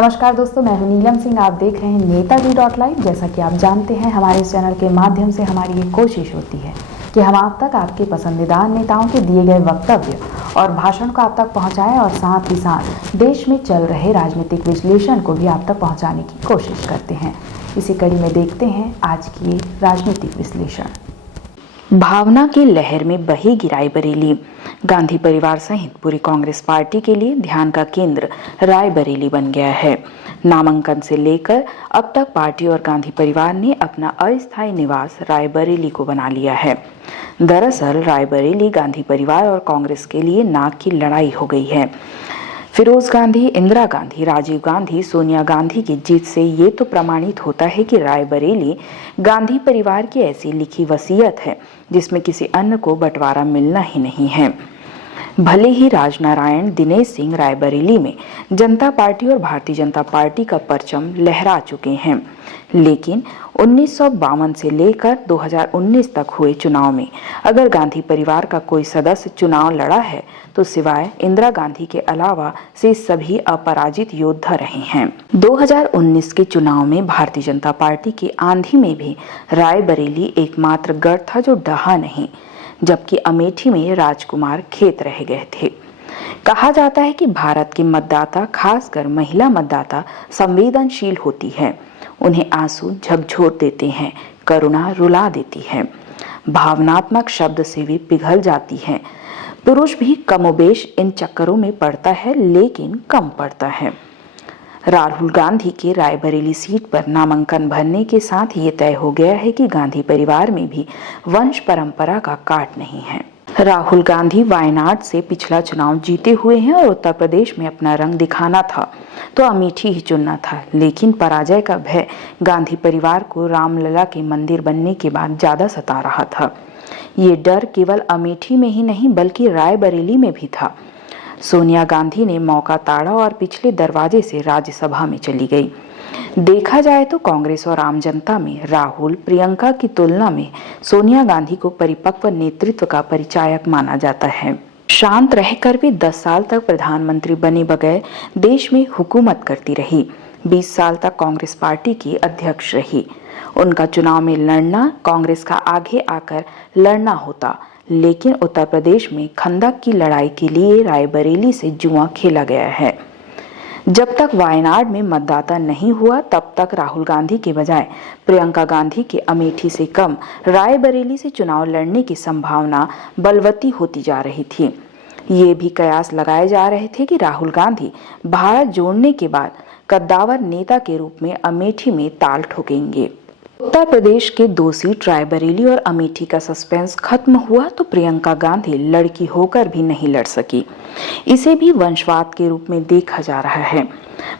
नमस्कार दोस्तों, मैं हूं नीलम सिंह। आप देख रहे हैं नेताजी.live। जैसा कि आप जानते हैं, हमारे इस चैनल के माध्यम से हमारी ये कोशिश होती है कि हम आप तक आपके पसंदीदा नेताओं के दिए गए वक्तव्य और भाषण को आप तक पहुंचाएं और साथ ही साथ देश में चल रहे राजनीतिक विश्लेषण को भी आप तक पहुंचाने की कोशिश करते हैं। इसी कड़ी में देखते हैं आज की राजनीतिक विश्लेषण। भावना की लहर में बहेगी रायबरेली। गांधी परिवार सहित पूरी कांग्रेस पार्टी के लिए ध्यान का केंद्र रायबरेली बन गया है। नामांकन से लेकर अब तक पार्टी और गांधी परिवार ने अपना अस्थायी निवास रायबरेली को बना लिया है। दरअसल रायबरेली गांधी परिवार और कांग्रेस के लिए नाक की लड़ाई हो गई है। फिरोज गांधी, इंदिरा गांधी, राजीव गांधी, सोनिया गांधी की जीत से ये तो प्रमाणित होता है कि रायबरेली गांधी परिवार की ऐसी लिखी वसीयत है जिसमें किसी अन्य को बंटवारा मिलना ही नहीं है। भले ही राजनारायण दिनेश सिंह रायबरेली में जनता पार्टी और भारतीय जनता पार्टी का परचम लहरा चुके हैं, लेकिन 1952 से लेकर 2019 तक हुए चुनाव में अगर गांधी परिवार का कोई सदस्य चुनाव लड़ा है तो सिवाय इंदिरा गांधी के अलावा से सभी अपराजित योद्धा रहे हैं। 2019 के चुनाव में भारतीय जनता पार्टी की आंधी में भी रायबरेली एकमात्र गढ़ था जो ढहा नहीं, जबकि अमेठी में राजकुमार खेत रह गए थे। कहा जाता है कि भारत के मतदाता, खासकर महिला मतदाता, संवेदनशील होती है। उन्हें आंसू झकझोर देते हैं, करुणा रुला देती है, भावनात्मक शब्द से भी पिघल जाती है। पुरुष भी कमोबेश इन चक्करों में पड़ता है, लेकिन कम पड़ता है। राहुल गांधी के रायबरेली सीट पर नामांकन भरने के साथ ये तय हो गया है कि गांधी परिवार में भी वंश परंपरा का काट नहीं है। राहुल गांधी वायनाड से पिछला चुनाव जीते हुए हैं और उत्तर प्रदेश में अपना रंग दिखाना था तो अमेठी ही चुनना था, लेकिन पराजय का भय गांधी परिवार को रामलला के मंदिर बनने के बाद ज्यादा सता रहा था। ये डर केवल अमेठी में ही नहीं बल्कि रायबरेली में भी था। सोनिया गांधी ने मौका ताड़ा और पिछले दरवाजे से राज्यसभा में चली गई। देखा जाए तो कांग्रेस और आम जनता में राहुल, प्रियंका की तुलना में सोनिया गांधी को परिपक्व नेतृत्व का परिचायक माना जाता है। शांत रहकर भी 10 साल तक प्रधानमंत्री बने बगैर देश में हुकूमत करती रही। 20 साल तक कांग्रेस पार्टी की अध्यक्ष रही। उनका चुनाव में लड़ना कांग्रेस का आगे आकर लड़ना होता, लेकिन उत्तर प्रदेश में खंदक की लड़ाई के लिए रायबरेली से जुआ खेला गया है। जब तक वायनाड में मतदाता नहीं हुआ तब तक राहुल गांधी के बजाय प्रियंका गांधी के अमेठी से कम रायबरेली से चुनाव लड़ने की संभावना बलवती होती जा रही थी। ये भी कयास लगाए जा रहे थे कि राहुल गांधी भारत जोड़ने के बाद कद्दावर नेता के रूप में अमेठी में ताल ठोकेंगे। उत्तर प्रदेश के 2 सीट रायबरेली और अमेठी का सस्पेंस खत्म हुआ तो प्रियंका गांधी लड़की होकर भी नहीं लड़ सकी। इसे भी वंशवाद के रूप में देखा जा रहा है।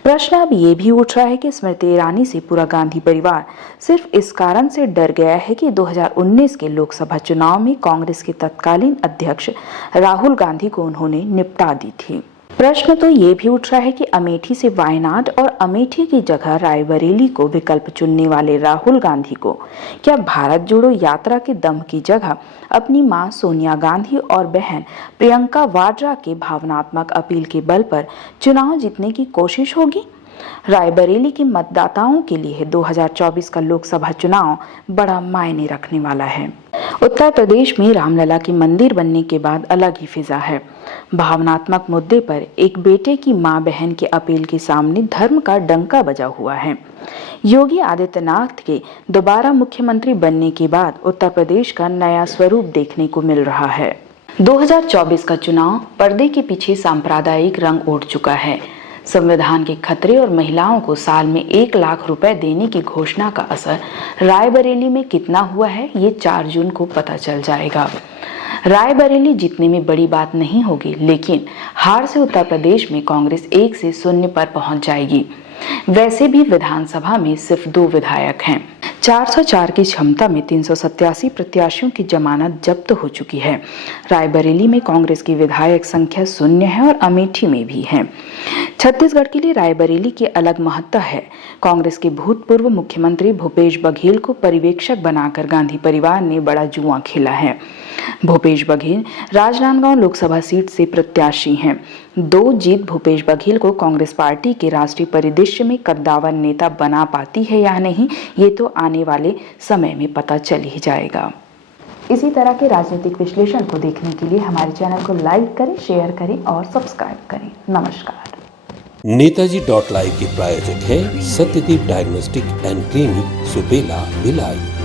प्रश्न अब ये भी उठ रहा है कि स्मृति ईरानी से पूरा गांधी परिवार सिर्फ इस कारण से डर गया है कि 2019 के लोकसभा चुनाव में कांग्रेस के तत्कालीन अध्यक्ष राहुल गांधी को उन्होंने निपटा दी थी। प्रश्न तो ये भी उठ रहा है कि अमेठी से वायनाड और अमेठी की जगह रायबरेली को विकल्प चुनने वाले राहुल गांधी को क्या भारत जोड़ो यात्रा के दम की जगह अपनी मां सोनिया गांधी और बहन प्रियंका वाड्रा के भावनात्मक अपील के बल पर चुनाव जीतने की कोशिश होगी? रायबरेली के मतदाताओं के लिए 2024 का लोकसभा चुनाव बड़ा मायने रखने वाला है। उत्तर प्रदेश में रामलला के मंदिर बनने के बाद अलग ही फिजा है। भावनात्मक मुद्दे पर एक बेटे की मां बहन के अपील के सामने धर्म का डंका बजा हुआ है। योगी आदित्यनाथ के दोबारा मुख्यमंत्री बनने के बाद उत्तर प्रदेश का नया स्वरूप देखने को मिल रहा है। 2024 का चुनाव पर्दे के पीछे सांप्रदायिक रंग ओढ़ चुका है। संविधान के खतरे और महिलाओं को साल में 1 लाख रुपए देने की घोषणा का असर रायबरेली में कितना हुआ है ये 4 जून को पता चल जाएगा। रायबरेली जीतने में बड़ी बात नहीं होगी, लेकिन हार से उत्तर प्रदेश में कांग्रेस 1 से 0 पर पहुंच जाएगी। वैसे भी विधानसभा में सिर्फ 2 विधायक हैं। 404 की क्षमता में 387 प्रत्याशियों की जमानत जब्त हो चुकी है। रायबरेली में कांग्रेस की विधायक संख्या शून्य है और अमेठी में भी है। छत्तीसगढ़ के लिए रायबरेली की अलग महत्ता है। कांग्रेस के भूतपूर्व मुख्यमंत्री भूपेश बघेल को पर्यवेक्षक बनाकर गांधी परिवार ने बड़ा जुआ खेला है। भूपेश बघेल राजनांदगांव लोकसभा सीट से प्रत्याशी हैं। 2 जीत भूपेश बघेल को कांग्रेस पार्टी के राष्ट्रीय परिदृश्य में कद्दावर नेता बना पाती है या नहीं, ये तो आने वाले समय में पता चल ही जाएगा। इसी तरह के राजनीतिक विश्लेषण को देखने के लिए हमारे चैनल को लाइक करें, शेयर करें और सब्सक्राइब करें। नमस्कार। नेताजी.live के प्रायोजक है Satyadeep diagnostic and clinic, Supela, Bhilai.